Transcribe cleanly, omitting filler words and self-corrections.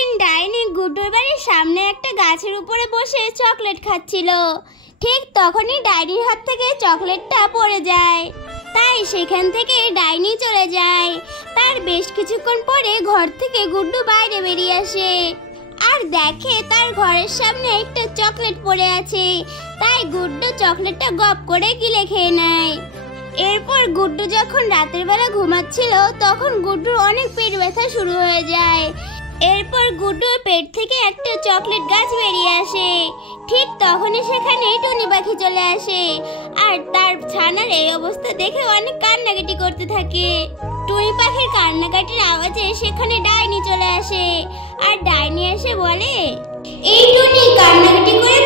একদিন ডাইনি গুড্ডুর বাড়ির সামনে একটা গাছের উপরে বসে চকলেট খাচ্ছিল। ঠিক তখনই ডাইনির হাত থেকে চকলেটটা পড়ে যায়, তাই সেখান থেকে ডাইনি চলে যায়। তার বেশ কিছুক্ষণ পরে ঘর থেকে গুড্ডু বাইরে বেরিয়ে আসে আর দেখে তার ঘরের সামনে একটা চকলেট পড়ে আছে। তাই গুড্ডু চকলেটটা গপ করে গিলে খেয়ে নেয়। এরপর গুড্ডু যখন রাতের বেলা ঘুমাচ্ছিল তখন গুড্ডুর অনেক পেট ব্যথা শুরু হয়ে যায়। এরপর গুড্ডুর পেট থেকে একটা চকলেট গাছ বেরিয়ে আসে। ঠিক তখনই সেখানে টুনি পাখি চলে আসে আর তার ছানার এই অবস্থা দেখে অনেক কান্নাকাটি করতে থাকে। টুনি পাখির কান্নাকাটির আওয়াজে সেখানে ডাইনি চলে আসে আর ডাইনি এসে বলে, এই টুনি কান্নাকাটি করে